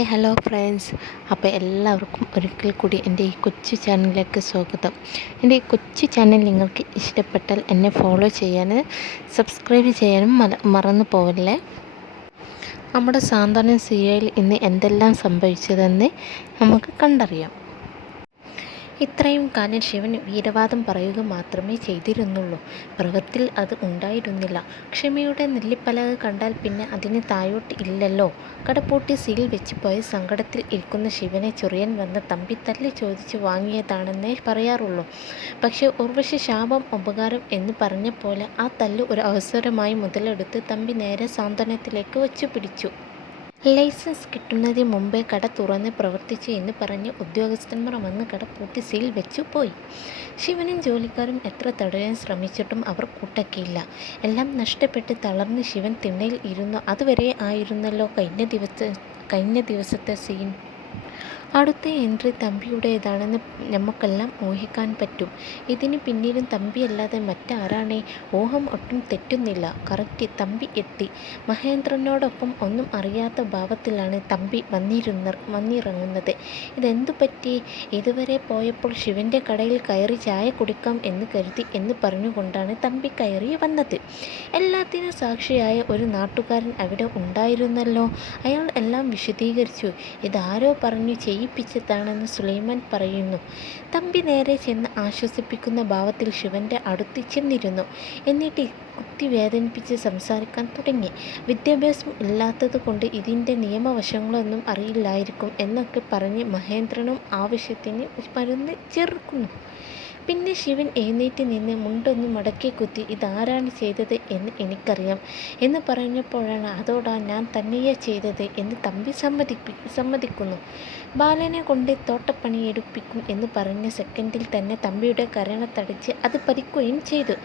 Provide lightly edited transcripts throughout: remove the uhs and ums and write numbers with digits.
Hi hello friends. അപ്പോൾ എല്ലാവർക്കും ഒരിക്കൽ കൂടി എൻ്റെ ഈ കൊച്ചു ചാനലിലേക്ക് സ്വാഗതം. എൻ്റെ ഈ കൊച്ചു ചാനൽ നിങ്ങൾക്ക് ഇഷ്ടപ്പെട്ടാൽ എന്നെ ഫോളോ ചെയ്യാനും സബ്സ്ക്രൈബ് ചെയ്യാനും മറന്നു പോവല്ലേ. നമ്മുടെ സാന്ത്വനം സീരിയലിൽ ഇന്ന് എന്തെല്ലാം സംഭവിച്ചതെന്ന് നമുക്ക് കണ്ടറിയാം. ഇത്രയും കാലം ശിവൻ വീരവാദം പറയുക മാത്രമേ ചെയ്തിരുന്നുള്ളൂ. പ്രവൃത്തിയിൽ അത് ഉണ്ടായിരുന്നില്ല. ക്ഷമയുടെ നെല്ലിപ്പലക കണ്ടാൽ പിന്നെ അതിന് താഴോട്ട് ഇല്ലല്ലോ. കടപൂട്ടി സീൽ വെച്ച് പോയ സങ്കടത്തിൽ ഇരിക്കുന്ന ശിവനെ ചൊറിയാൻ വന്ന തമ്പി തല്ല് ചോദിച്ചു വാങ്ങിയതാണെന്നേ പറയാറുള്ളൂ. പക്ഷേ ഉർവശി ശാപം ഉപകാരം എന്ന് പറഞ്ഞ പോലെ ആ തല്ല് ഒരു അവസരമായി മുതലെടുത്ത് തമ്പി നേരെ സാന്ത്വനത്തിലേക്ക് വച്ചു പിടിച്ചു. ലൈസൻസ് കിട്ടുന്നതിന് മുമ്പേ കട തുറന്ന് പ്രവർത്തിച്ചു എന്ന് പറഞ്ഞ് ഉദ്യോഗസ്ഥന്മാർ വന്ന് കട പൂട്ടി സീൽ വെച്ചു പോയി. ശിവനും ജോലിക്കാരും എത്ര തടയാൻ ശ്രമിച്ചിട്ടും അവർ കൂട്ടാക്കിയില്ല. എല്ലാം നഷ്ടപ്പെട്ട് തളർന്ന് ശിവൻ തിണ്ണയിൽ ഇരുന്നു. അതുവരെ ആയിരുന്നല്ലോ കഴിഞ്ഞ ദിവസത്തെ സീൻ. അടുത്ത എൻട്രി തമ്പിയുടേതാണെന്ന് നമുക്കെല്ലാം ഊഹിക്കാൻ പറ്റും. ഇതിന് പിന്നിലും തമ്പിയല്ലാതെ മറ്റാരാണ്? ഊഹം ഒട്ടും തെറ്റുന്നില്ല. കറക്റ്റ്, തമ്പി എത്തി. മഹേന്ദ്രനോടൊപ്പം ഒന്നും അറിയാത്ത ഭാവത്തിലാണ് തമ്പി വന്നിറങ്ങുന്നത്. ഇതെന്തു പറ്റി? ഇതുവരെ പോയപ്പോൾ ശിവൻ്റെ കടയിൽ കയറി ചായ കുടിക്കാം എന്ന് കരുതി എന്ന് പറഞ്ഞുകൊണ്ടാണ് തമ്പി കയറി വന്നത്. എല്ലാത്തിനും സാക്ഷിയായ ഒരു നാട്ടുകാരൻ അവിടെ ഉണ്ടായിരുന്നല്ലോ. അയാൾ എല്ലാം വിശദീകരിച്ചു. ഇതാരോ പറഞ്ഞു ചെയ്യിപ്പിച്ചതാണെന്ന് സുലൈമാൻ പറയുന്നു. തമ്പി നേരെ ചെന്ന് ആശ്വസിപ്പിക്കുന്ന ഭാവത്തിൽ ശിവൻ്റെ അടുത്ത് ചെന്നിരുന്നു. എന്നിട്ട് കുത്തി വേദനിപ്പിച്ച് സംസാരിക്കാൻ തുടങ്ങി. വിദ്യാഭ്യാസം ഇല്ലാത്തത് കൊണ്ട് ഇതിൻ്റെ നിയമവശങ്ങളൊന്നും അറിയില്ലായിരിക്കും എന്നൊക്കെ പറഞ്ഞ് മഹേന്ദ്രനും ആവശ്യത്തിന് മരുന്ന് ചേർക്കുന്നു. പിന്നെ ശിവൻ എഴുന്നേറ്റ് നിന്ന് മുണ്ടൊന്ന് മടക്കി കുത്തി ഇതാരാണ് ചെയ്തത് എന്ന് എനിക്കറിയാം എന്ന് പറഞ്ഞപ്പോഴാണ് അതോടാ ഞാൻ തന്നെയാ ചെയ്തത് എന്ന് തമ്പി സമ്മതിക്കുന്നു. ബാലനെ കൊണ്ട് തോട്ടപ്പണിയെടുപ്പിക്കും എന്ന് പറഞ്ഞ സെക്കൻഡിൽ തന്നെ തമ്പിയുടെ കരണത്തടിച്ച് അത് പറിക്കുകയും ചെയ്തു.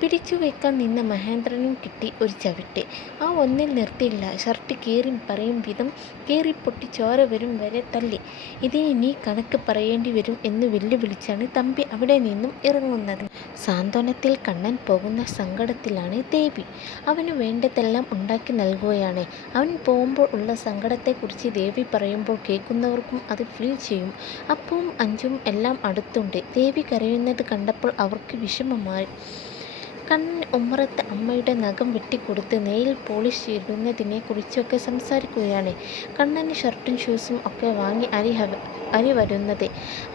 പിടിച്ചു വയ്ക്കാൻ നിന്ന മഹേന്ദ്രനും കിട്ടി ഒരു ചവിട്ട്. ആ ഒന്നിൽ നിർത്തിയില്ല. ഷർട്ട് കീറി പറയും വിധം കീറിപ്പൊട്ടി ചോര വരും വരെ തല്ലി. ഇതിന് നീ കണക്ക് പറയേണ്ടി വരും എന്ന് വെല്ലുവിളിച്ചാണ് തമ്പി അവിടെ നിന്നും ഇറങ്ങുന്നത്. സാന്ത്വനത്തിൽ കണ്ണൻ പോകുന്ന സങ്കടത്തിലാണ് ദേവി. അവന് വേണ്ടതെല്ലാം ഉണ്ടാക്കി നൽകുകയാണ്. അവൻ പോകുമ്പോൾ ഉള്ള സങ്കടത്തെക്കുറിച്ച് ദേവി പറയുമ്പോൾ കേൾക്കുന്നവർക്കും അത് ഫീൽ ചെയ്യും. അപ്പവും അഞ്ചും എല്ലാം അടുത്തുണ്ട്. ദേവി കരയുന്നത് കണ്ടപ്പോൾ അവർക്ക് വിഷമമായി. കണ്ണൻ ഉമ്മറത്ത് അമ്മയുടെ നഖം വെട്ടിക്കൊടുത്ത് നെയിൽ പോളിഷ് ഇടുന്നതിനെ കുറിച്ചൊക്കെ സംസാരിക്കുകയാണ്. കണ്ണന് ഷർട്ടും ഷൂസും ഒക്കെ വാങ്ങി അരി വരുന്നത്.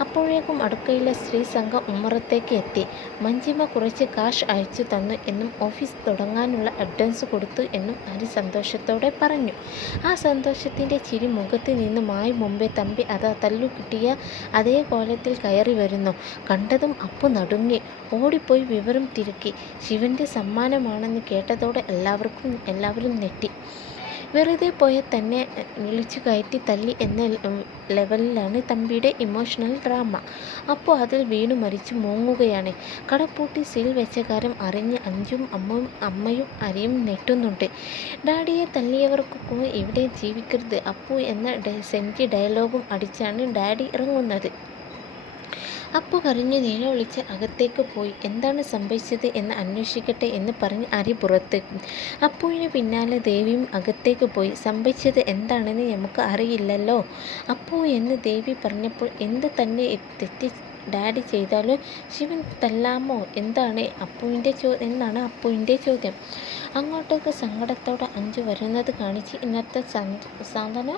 അപ്പോഴേക്കും അടുക്കളയിലെ സ്ത്രീ സംഘം ഉമ്മറത്തേക്ക് എത്തി. മഞ്ജിമ കുറച്ച് കാശ് അയച്ചു തന്നു എന്നും ഓഫീസ് തുടങ്ങാനുള്ള അഡ്വാൻസ് കൊടുത്തു എന്നും അരി സന്തോഷത്തോടെ പറഞ്ഞു. ആ സന്തോഷത്തിൻ്റെ ചിരി മുഖത്ത് നിന്ന് മായും മുമ്പേ തമ്പി അതാ തല്ലു കിട്ടിയ അതേ കോലത്തിൽ കയറി വരുന്നു. കണ്ടതും അപ്പു നടുങ്ങി. ഓടിപ്പോയി വിവരം തിരക്കി. ശിവൻ്റെ സമ്മാനമാണെന്ന് കേട്ടതോടെ എല്ലാവരും ഞെട്ടി. വെറുതെ പോയ തന്നെ വിളിച്ചു കയറ്റി തല്ലി എന്ന ലെവലിലാണ് തമ്പിയുടെ ഇമോഷണൽ ഡ്രാമ. അപ്പോൾ അതിൽ വീണു മരിച്ചു മൂങ്ങുകയാണ്. കടപ്പൂട്ടി സീൽ വെച്ച കാര്യം അറിഞ്ഞ് അഞ്ചും അമ്മയും അരിയും ഞെട്ടുന്നുണ്ട്. ഡാഡിയെ തല്ലിയവർക്കൊക്കെ ഇവിടെ ജീവിക്കരുത് അപ്പു എന്ന സെൻറ്റി ഡയലോഗും അടിച്ചാണ് ഡാഡി ഇറങ്ങുന്നത്. അപ്പു കരഞ്ഞു നിലവിളിച്ച് അകത്തേക്ക് പോയി. എന്താണ് സംഭവിച്ചത് എന്ന് അന്വേഷിക്കട്ടെ എന്ന് പറഞ്ഞ് അരി പുറത്തേക്കും. അപ്പുവിന് പിന്നാലെ ദേവിയും അകത്തേക്ക് പോയി. സംഭവിച്ചത് എന്താണെന്ന് നമുക്ക് അറിയില്ലല്ലോ അപ്പു എന്ന് ദേവി പറഞ്ഞപ്പോൾ എന്ത് തന്നെ തെറ്റി ഡാഡി ചെയ്താലോ ശിവൻ തല്ലാമോ എന്നാണ് അപ്പുവിൻ്റെ ചോദ്യം. അങ്ങോട്ടേക്ക് സങ്കടത്തോടെ അഞ്ചു വരുന്നത് കാണിച്ച് ഇന്നത്തെ സാന്ത്വന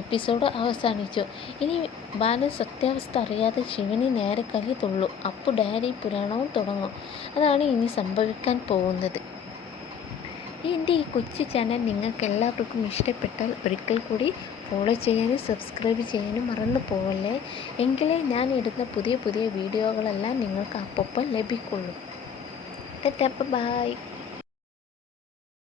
എപ്പിസോഡ് അവസാനിച്ചു. ഇനി ബാലൻ സത്യാവസ്ഥ അറിയാതെ ശിവന് നേരെ കലി തുള്ളു. അപ്പു ഡാഡി പുരാണവും തുടങ്ങും. അതാണ് ഇനി സംഭവിക്കാൻ പോകുന്നത്. എൻ്റെ ഈ കൊച്ചു ചാനൽ നിങ്ങൾക്ക് എല്ലാവർക്കും ഇഷ്ടപ്പെട്ടാൽ ഒരിക്കൽ കൂടി ഫോളോ ചെയ്യാനും സബ്സ്ക്രൈബ് ചെയ്യാനും മറന്നു പോവല്ലേ. എങ്കിലേ ഞാൻ ഇടുന്ന പുതിയ വീഡിയോകളെല്ലാം നിങ്ങൾക്ക് അപ്പോൾ ലഭിക്കുള്ളൂ. ബൈ.